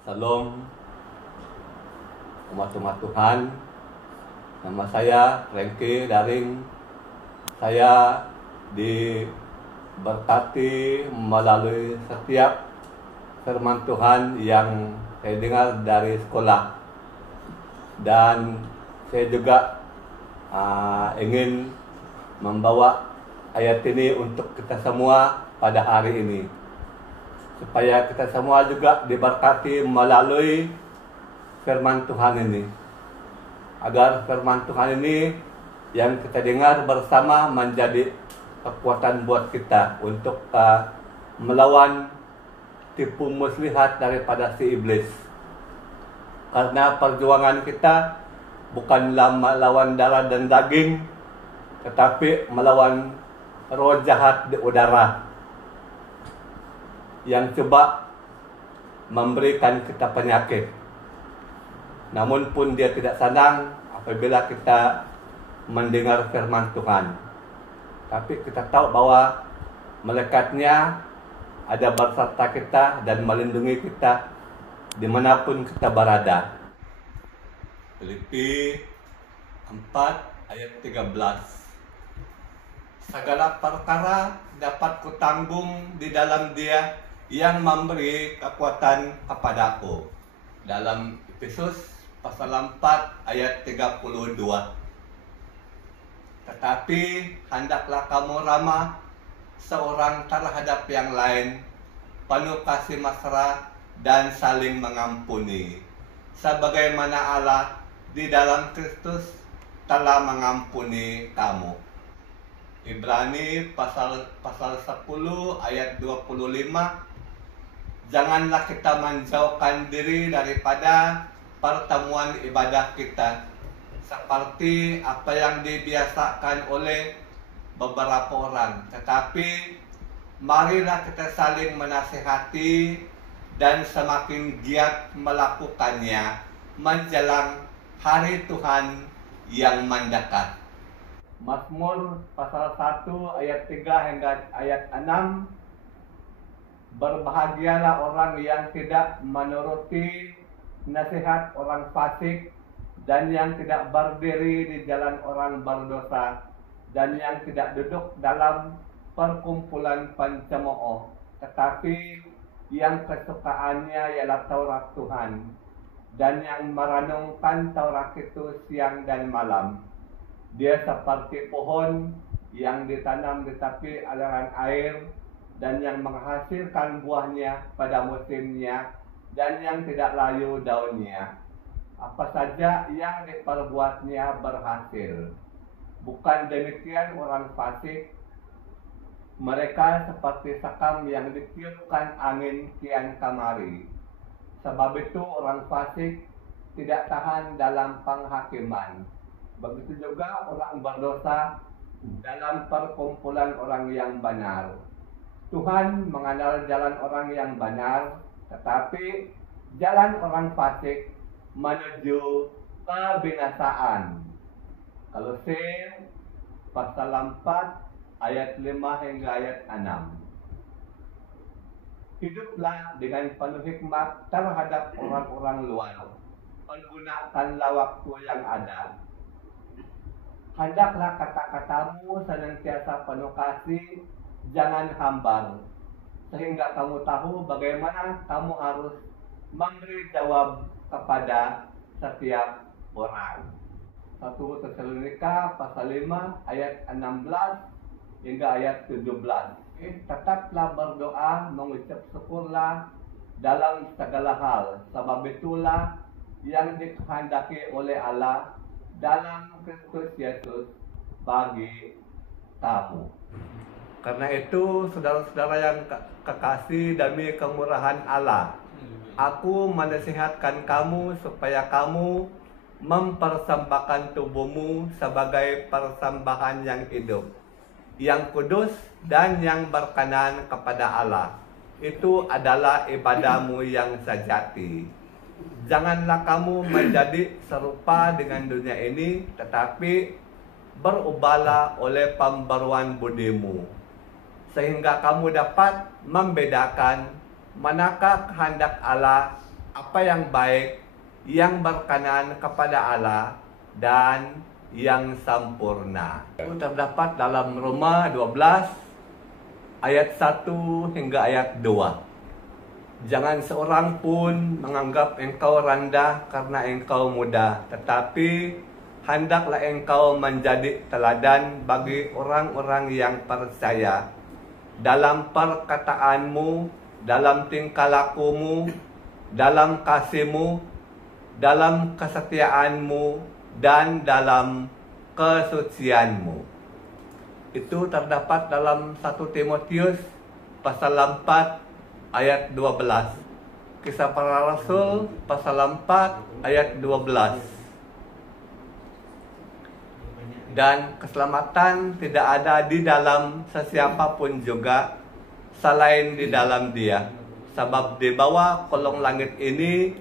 Salam, umat-umat Tuhan. Nama saya Franky Daring. Saya diberkati melalui setiap firman Tuhan yang saya dengar dari sekolah. Dan saya juga ingin membawa ayat ini untuk kita semua pada hari ini, supaya kita semua juga diberkati melalui firman Tuhan ini, agar firman Tuhan ini yang kita dengar bersama menjadi kekuatan buat kita untuk melawan tipu muslihat daripada si iblis. Karena perjuangan kita bukanlah melawan darah dan daging, tetapi melawan roh jahat di udara yang coba memberikan kita penyakit. Namun pun dia tidak senang apabila kita mendengar firman Tuhan. Tapi kita tahu bahwa malaikatnya ada berserta kita dan melindungi kita dimanapun kita berada. Filipi 4 ayat 13. Segala perkara dapat kutanggung di dalam Dia yang memberi kekuatan kepadaku. Dalam Efesus pasal 4 ayat 32. Tetapi hendaklah kamu ramah seorang terhadap yang lain, penuh kasih mesra dan saling mengampuni, sebagaimana Allah di dalam Kristus telah mengampuni kamu. Ibrani pasal 10 ayat 25. Janganlah kita menjauhkan diri daripada pertemuan ibadah kita, seperti apa yang dibiasakan oleh beberapa orang. Tetapi marilah kita saling menasihati dan semakin giat melakukannya menjelang hari Tuhan yang mendekat. Mazmur pasal 1 ayat 3 hingga ayat 6. Berbahagialah orang yang tidak menuruti nasihat orang fasik, dan yang tidak berdiri di jalan orang berdosa, dan yang tidak duduk dalam perkumpulan pencemooh, tetapi yang kesukaannya ialah Taurat Tuhan, dan yang merenungkan Taurat itu siang dan malam. Dia seperti pohon yang ditanam di tepi aliran air, dan yang menghasilkan buahnya pada musimnya, dan yang tidak layu daunnya. Apa saja yang diperbuatnya berhasil. Bukan demikian orang fasik. Mereka seperti sekam yang ditiupkan angin kian kemari. Sebab itu orang fasik tidak tahan dalam penghakiman. Begitu juga orang berdosa dalam perkumpulan orang yang benar. Tuhan mengenal jalan orang yang benar, tetapi jalan orang fasik menuju kebinasaan. Kolose pasal 4 ayat 5 hingga ayat 6. Hiduplah dengan penuh hikmat terhadap orang-orang luar. Pergunakanlah waktu yang ada. Hendaklah kata-katamu senantiasa penuh kasih, jangan hambar, sehingga kamu tahu bagaimana kamu harus memberi jawab kepada setiap orang. 1 Tesalonika pasal 5 ayat 16 hingga ayat 17. Tetaplah berdoa, mengucap syukurlah dalam segala hal, sebab itulah yang dikehendaki oleh Allah dalam Kristus Yesus bagi kamu. Karena itu, saudara-saudara yang kekasih demi kemurahan Allah, aku menasihatkan kamu supaya kamu mempersembahkan tubuhmu sebagai persembahan yang hidup, yang kudus dan yang berkenan kepada Allah. Itu adalah ibadahmu yang sejati. Janganlah kamu menjadi serupa dengan dunia ini, tetapi berubahlah oleh pembaruan budimu, sehingga kamu dapat membedakan manakah kehendak Allah apa yang baik, yang berkenan kepada Allah, dan yang sempurna. Itu terdapat dalam Roma 12 ayat 1 hingga ayat 2. Jangan seorang pun menganggap engkau rendah karena engkau muda, tetapi hendaklah engkau menjadi teladan bagi orang-orang yang percaya dalam perkataanmu, dalam tingkah lakumu, dalam kasihmu, dalam kesetiaanmu, dan dalam kesucianmu. Itu terdapat dalam 1 Timotius pasal 4 ayat 12. Kisah Para Rasul pasal 4 ayat 12. Dan keselamatan tidak ada di dalam sesiapa pun juga selain di dalam Dia. Sebab di bawah kolong langit ini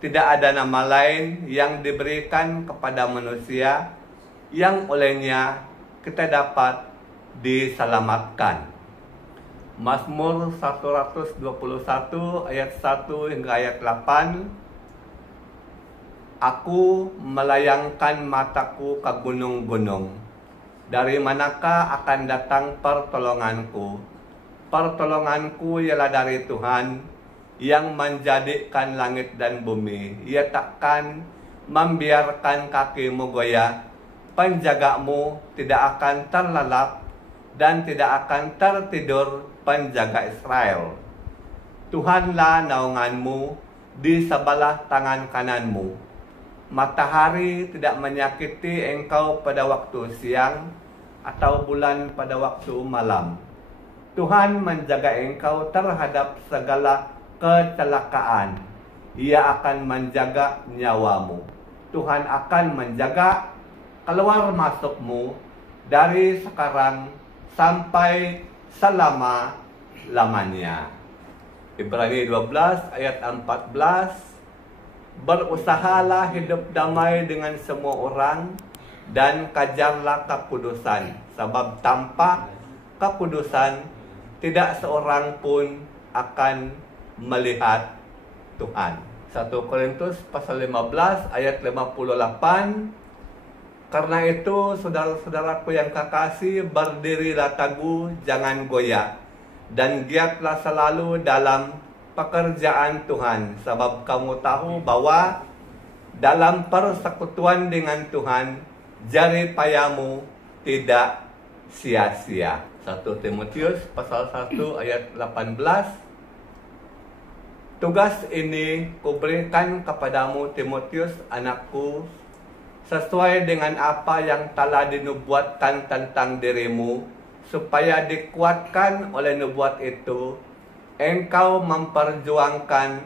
tidak ada nama lain yang diberikan kepada manusia yang olehnya kita dapat diselamatkan. Mazmur 121 ayat 1 hingga ayat 8. Aku melayangkan mataku ke gunung-gunung. Dari manakah akan datang pertolonganku? Pertolonganku ialah dari Tuhan yang menjadikan langit dan bumi. Ia takkan membiarkan kakimu goyah. Penjagamu tidak akan terlelap dan tidak akan tertidur penjaga Israel. Tuhanlah naunganmu di sebelah tangan kananmu. Matahari tidak menyakiti engkau pada waktu siang atau bulan pada waktu malam. Tuhan menjaga engkau terhadap segala kecelakaan. Ia akan menjaga nyawamu. Tuhan akan menjaga keluar masukmu dari sekarang sampai selama-lamanya. Ibrani 12 ayat 14. Berusahalah hidup damai dengan semua orang dan kejarlah kekudusan, sebab tanpa kekudusan tidak seorang pun akan melihat Tuhan. 1 Korintus pasal 15 ayat 58. Karena itu, saudara-saudaraku yang kekasih, berdirilah teguh, jangan goyah, dan giatlah selalu dalam pekerjaan Tuhan, sebab kamu tahu bahwa dalam persekutuan dengan Tuhan, jerih payahmu tidak sia-sia. 1 Timotius pasal 1 ayat 18. Tugas ini kuberikan kepadamu, Timotius, anakku, sesuai dengan apa yang telah dinubuatkan tentang dirimu, supaya dikuatkan oleh nubuat itu, engkau memperjuangkan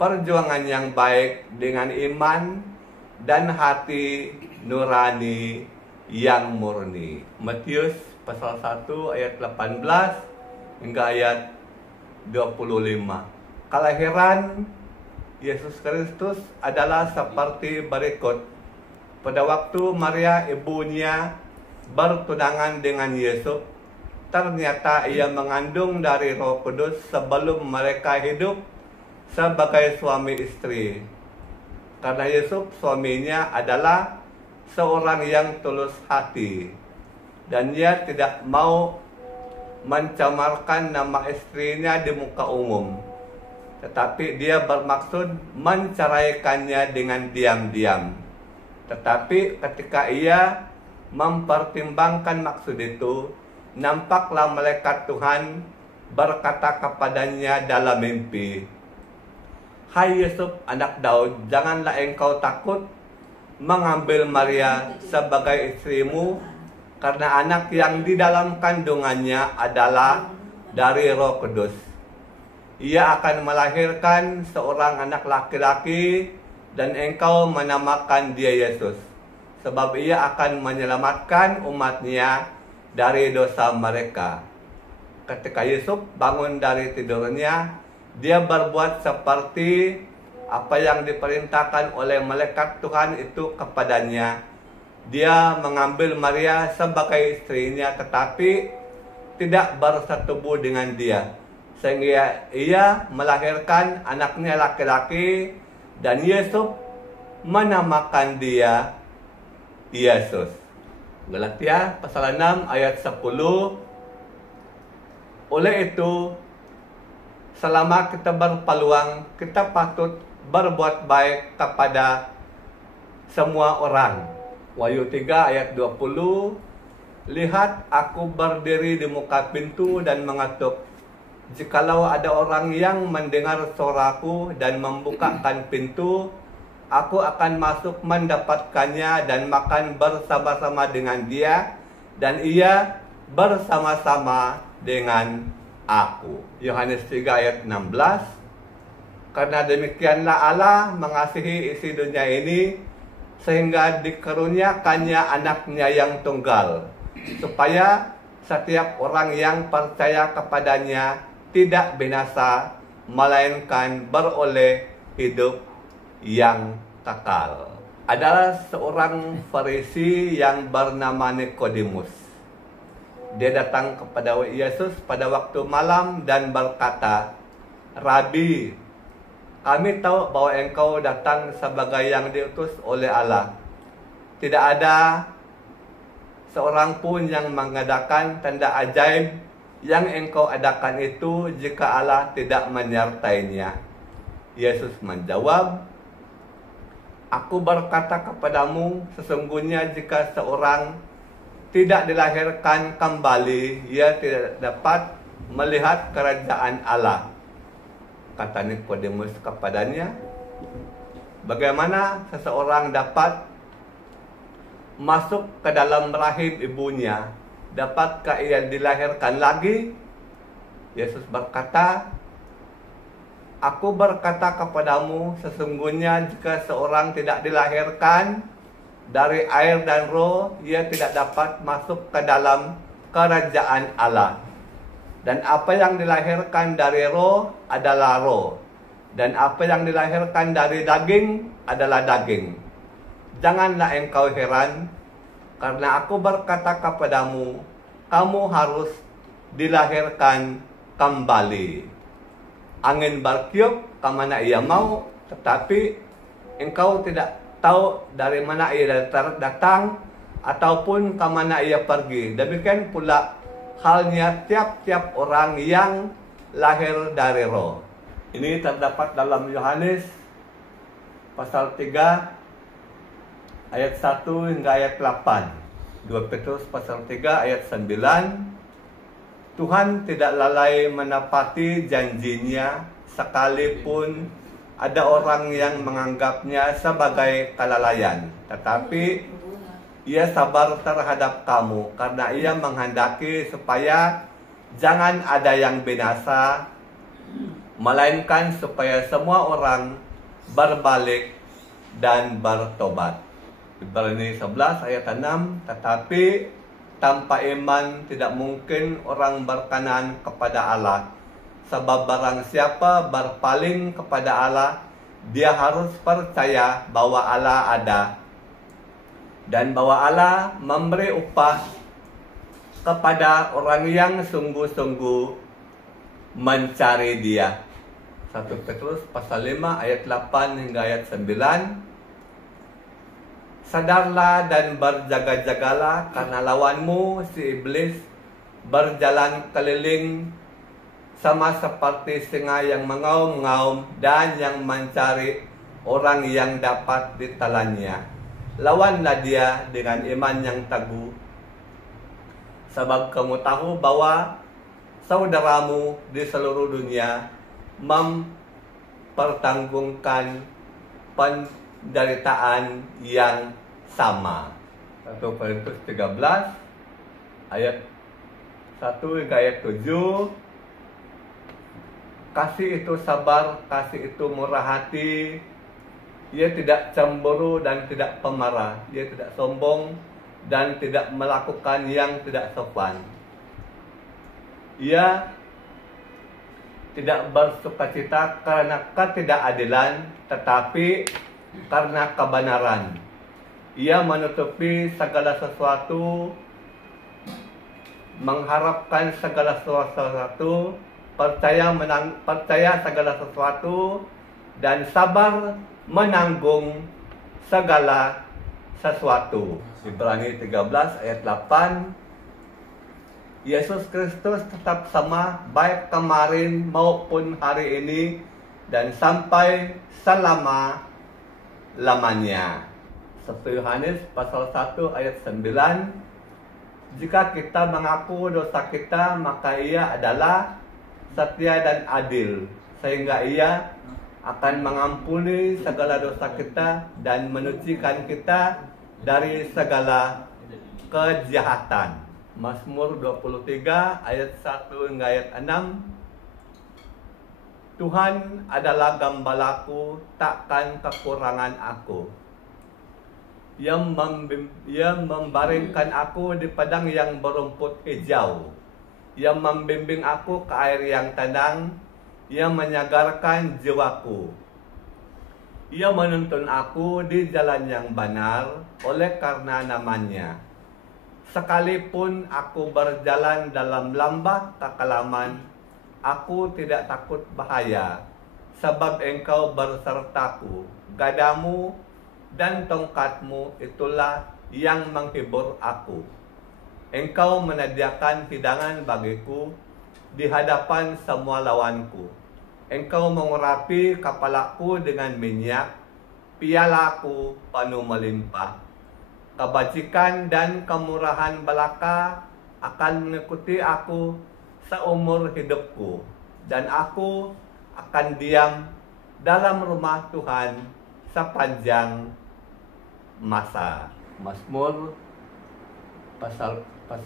perjuangan yang baik dengan iman dan hati nurani yang murni. Matius pasal 1 ayat 18 hingga ayat 25. Kelahiran Yesus Kristus adalah seperti berikut. Pada waktu Maria ibunya bertunangan dengan Yesus, ternyata ia mengandung dari Roh Kudus sebelum mereka hidup sebagai suami istri. Karena Yesus suaminya adalah seorang yang tulus hati, dan ia tidak mau mencemarkan nama istrinya di muka umum, tetapi dia bermaksud menceraikannya dengan diam-diam. Tetapi ketika ia mempertimbangkan maksud itu, nampaklah malaikat Tuhan berkata kepadanya dalam mimpi, "Hai Yusuf, anak Daud, janganlah engkau takut mengambil Maria sebagai istrimu, karena anak yang di dalam kandungannya adalah dari Roh Kudus. Ia akan melahirkan seorang anak laki-laki, dan engkau menamakan dia Yesus, sebab ia akan menyelamatkan umatnya dari dosa mereka." Ketika Yusuf bangun dari tidurnya, dia berbuat seperti apa yang diperintahkan oleh malaikat Tuhan itu kepadanya. Dia mengambil Maria sebagai istrinya, tetapi tidak bersetubuh dengan dia, sehingga ia melahirkan anaknya laki-laki dan Yesus menamakan dia Yesus. Galatia pasal 6 ayat 10. Oleh itu, selama kita berpeluang, kita patut berbuat baik kepada semua orang. Wahyu 3 ayat 20. Lihat, aku berdiri di muka pintu dan mengetuk. Jikalau ada orang yang mendengar suaraku dan membukakan pintu, aku akan masuk mendapatkannya dan makan bersama-sama dengan dia, dan ia bersama-sama dengan aku. Yohanes 3 ayat 16. Karena demikianlah Allah mengasihi isi dunia ini, sehingga dikaruniakannya anaknya yang tunggal, supaya setiap orang yang percaya kepadanya tidak binasa, melainkan beroleh hidup yang kekal. Adalah seorang Farisi yang bernama Nikodemus. Dia datang kepada Yesus pada waktu malam dan berkata, Rabi, kami tahu bahwa engkau datang sebagai yang diutus oleh Allah. Tidak ada seorang pun yang mengadakan tanda ajaib yang engkau adakan itu jika Allah tidak menyertainya. Yesus menjawab, aku berkata kepadamu, sesungguhnya jika seorang tidak dilahirkan kembali, ia tidak dapat melihat kerajaan Allah. Kata Nikodemus kepadanya, bagaimana seseorang dapat masuk ke dalam rahim ibunya? Dapatkah ia dilahirkan lagi? Yesus berkata, aku berkata kepadamu, sesungguhnya jika seorang tidak dilahirkan dari air dan roh, ia tidak dapat masuk ke dalam kerajaan Allah. Dan apa yang dilahirkan dari roh adalah roh, dan apa yang dilahirkan dari daging adalah daging. Janganlah engkau heran, karena aku berkata kepadamu, kamu harus dilahirkan kembali. Angin bertiup kemana ia mau, tetapi engkau tidak tahu dari mana ia datang ataupun kemana ia pergi. Demikian pula halnya tiap-tiap orang yang lahir dari roh. Ini terdapat dalam Yohanes pasal 3 ayat 1 hingga ayat 8. 2 Petrus pasal 3 ayat 9. Tuhan tidak lalai menepati janjinya, sekalipun ada orang yang menganggapnya sebagai kelalaian. Tetapi ia sabar terhadap kamu, karena ia menghendaki supaya jangan ada yang binasa, melainkan supaya semua orang berbalik dan bertobat. Ibrani 11 ayat 6. Tetapi tanpa iman tidak mungkin orang berkenan kepada Allah. Sebab barang siapa berpaling kepada Allah, dia harus percaya bahwa Allah ada, dan bahwa Allah memberi upah kepada orang yang sungguh-sungguh mencari dia. 1 Petrus pasal 5 ayat 8 hingga ayat 9. Sadarlah dan berjaga-jagalah, karena lawanmu si iblis berjalan keliling sama seperti singa yang mengaum-ngaum dan yang mencari orang yang dapat ditelannya. Lawanlah dia dengan iman yang teguh, sebab kamu tahu bahwa saudaramu di seluruh dunia mempertanggungkan penderitaan yang sama. 1 Korintus 13 ayat 1 hingga ayat 7. Kasih itu sabar, kasih itu murah hati. Ia tidak cemburu dan tidak pemarah. Ia tidak sombong dan tidak melakukan yang tidak sopan. Ia tidak bersukacita karena ketidakadilan, tetapi karena kebenaran. Ia menutupi segala sesuatu, mengharapkan segala sesuatu, percaya segala sesuatu, dan sabar menanggung segala sesuatu. Ibrani 13 ayat 8. Yesus Kristus tetap sama baik kemarin maupun hari ini dan sampai selama-lamanya. 1 Yohanes pasal 1 ayat 9. Jika kita mengaku dosa kita, maka Ia adalah setia dan adil, sehingga Ia akan mengampuni segala dosa kita dan menyucikan kita dari segala kejahatan. Mazmur 23 ayat 1 hingga ayat 6. Tuhan adalah gembalaku, takkan kekurangan aku. Ia membaringkan aku di padang yang berumput hijau. Ia membimbing aku ke air yang tenang. Ia menyegarkan jiwaku. Ia menuntun aku di jalan yang benar oleh karena namanya. Sekalipun aku berjalan dalam lembah kekelaman, aku tidak takut bahaya, sebab Engkau bersertaku. Gadamu dan tongkatmu itulah yang menghibur aku. Engkau menyediakan hidangan bagiku di hadapan semua lawanku. Engkau mengurapi kepalaku dengan minyak, pialaku penuh melimpah. Kebajikan dan kemurahan belaka akan mengikuti aku seumur hidupku, dan aku akan diam dalam rumah Tuhan sepanjang masa. Mazmur pasal 1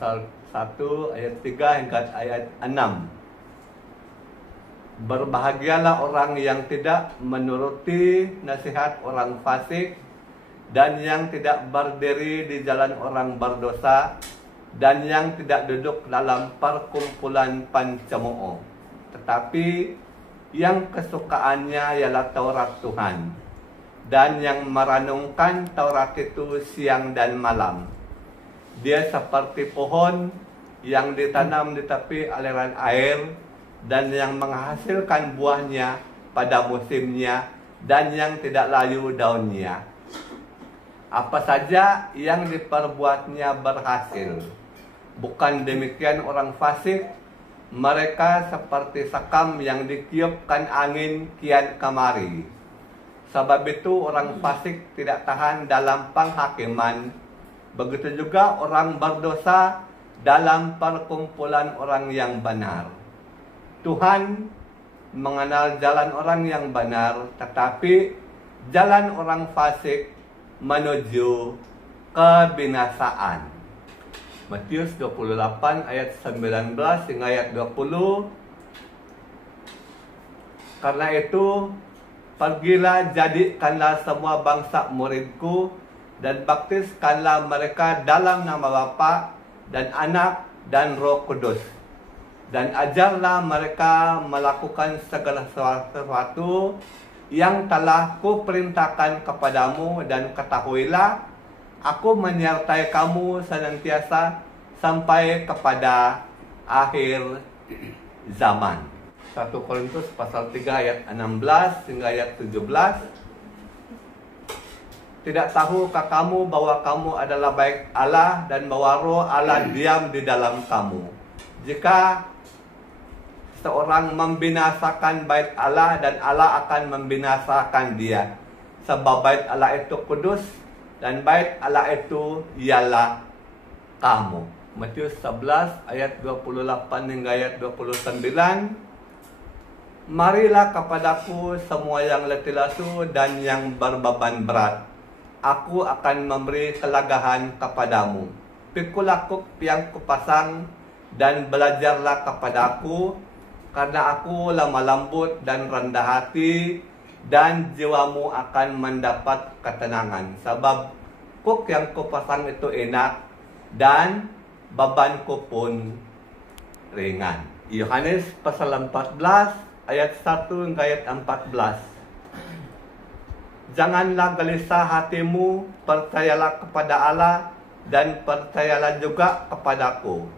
ayat 3 hingga ayat 6. Berbahagialah orang yang tidak menuruti nasihat orang fasik, dan yang tidak berdiri di jalan orang berdosa, dan yang tidak duduk dalam perkumpulan pencemooh, tetapi yang kesukaannya ialah Taurat Tuhan, dan yang merenungkan Taurat itu siang dan malam. Dia seperti pohon yang ditanam di tepi aliran air, dan yang menghasilkan buahnya pada musimnya, dan yang tidak layu daunnya. Apa saja yang diperbuatnya berhasil. Bukan demikian orang fasik, mereka seperti sekam yang ditiupkan angin kian kemari. Sebab itu orang fasik tidak tahan dalam penghakiman. Begitu juga orang berdosa dalam perkumpulan orang yang benar. Tuhan mengenal jalan orang yang benar, tetapi jalan orang fasik menuju kebinasaan. Matius 28 ayat 19 hingga ayat 20. Karena itu, pergilah jadikanlah semua bangsa muridku, dan baptiskanlah mereka dalam nama Bapa dan Anak dan Roh Kudus, dan ajarlah mereka melakukan segala sesuatu yang telah kuperintahkan kepadamu, dan ketahuilah, aku menyertai kamu senantiasa sampai kepada akhir zaman. 1 Korintus pasal 3 ayat 16 hingga ayat 17. Tidak tahukah kamu bahwa kamu adalah baik Allah, dan bahwa Roh Allah diam di dalam kamu? Jika seorang membinasakan bait Allah, dan Allah akan membinasakan dia. Sebab bait Allah itu kudus, dan bait Allah itu ialah kamu. Matius 11 ayat 28 hingga ayat 29. Marilah kepadaku semua yang letih lesu dan yang berbeban berat. Aku akan memberi kelagahan kepadamu. Pikulah yang kupasang dan belajarlah kepadaku, karena aku lemah lembut dan rendah hati, dan jiwamu akan mendapat ketenangan. Sebab kuk yang kupasang itu enak, dan bebanku pun ringan. Yohanes pasal 14 ayat 1 hingga ayat 14. Janganlah gelisah hatimu, percayalah kepada Allah, dan percayalah juga kepadaku.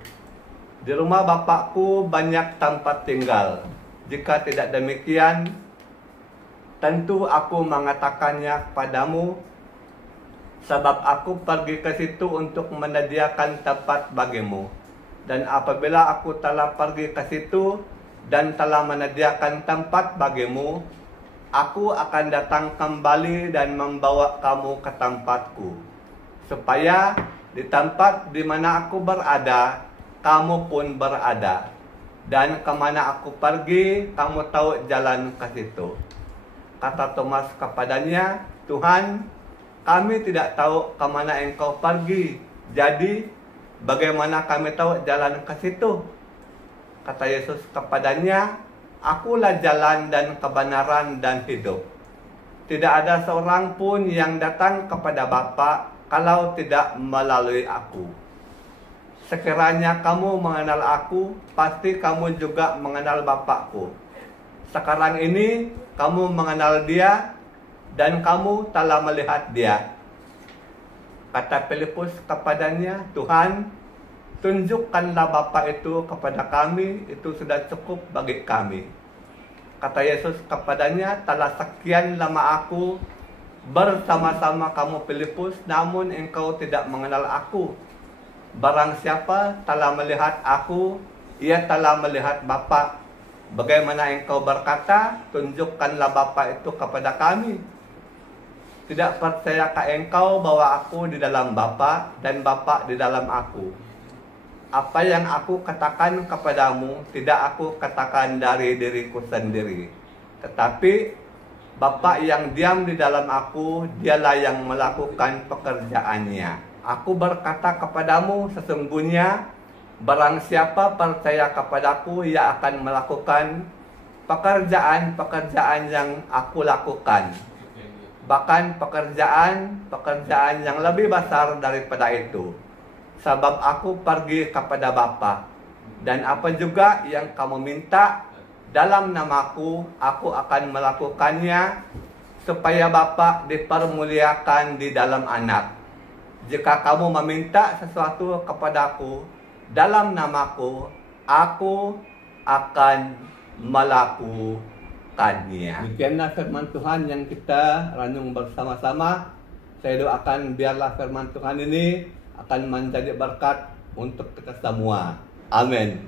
Di rumah Bapakku banyak tempat tinggal. Jika tidak demikian, tentu aku mengatakannya kepadamu, sebab aku pergi ke situ untuk menyediakan tempat bagimu. Dan apabila aku telah pergi ke situ dan telah menyediakan tempat bagimu, aku akan datang kembali dan membawa kamu ke tempatku, supaya di tempat di mana aku berada, kamu pun berada. Dan kemana aku pergi, kamu tahu jalan ke situ. Kata Thomas kepadanya, Tuhan, kami tidak tahu kemana engkau pergi. Jadi, bagaimana kami tahu jalan ke situ? Kata Yesus kepadanya, Akulah jalan dan kebenaran dan hidup. Tidak ada seorang pun yang datang kepada Bapa kalau tidak melalui aku. Sekiranya kamu mengenal aku, pasti kamu juga mengenal Bapakku. Sekarang ini kamu mengenal dia dan kamu telah melihat dia. Kata Filipus kepadanya, Tuhan, tunjukkanlah Bapa itu kepada kami, itu sudah cukup bagi kami. Kata Yesus kepadanya, telah sekian lama aku bersama-sama kamu Filipus, namun engkau tidak mengenal aku. Barang siapa telah melihat aku, ia telah melihat Bapa. Bagaimana engkau berkata, tunjukkanlah Bapa itu kepada kami? Tidak percayakah engkau bahwa aku di dalam Bapa dan Bapa di dalam aku? Apa yang aku katakan kepadamu, tidak aku katakan dari diriku sendiri. Tetapi Bapa yang diam di dalam aku, dialah yang melakukan pekerjaannya. Aku berkata kepadamu, sesungguhnya barang siapa percaya kepadaku, ia akan melakukan pekerjaan-pekerjaan yang aku lakukan. Bahkan pekerjaan yang lebih besar daripada itu. Sebab aku pergi kepada Bapa. Dan apa juga yang kamu minta dalam namaku, aku akan melakukannya, supaya Bapa dipermuliakan di dalam Anak. Jika kamu meminta sesuatu kepadaku dalam namaku, aku akan melakukannya. Demikianlah firman Tuhan yang kita renung bersama-sama. Saya doakan biarlah firman Tuhan ini akan menjadi berkat untuk kita semua. Amin.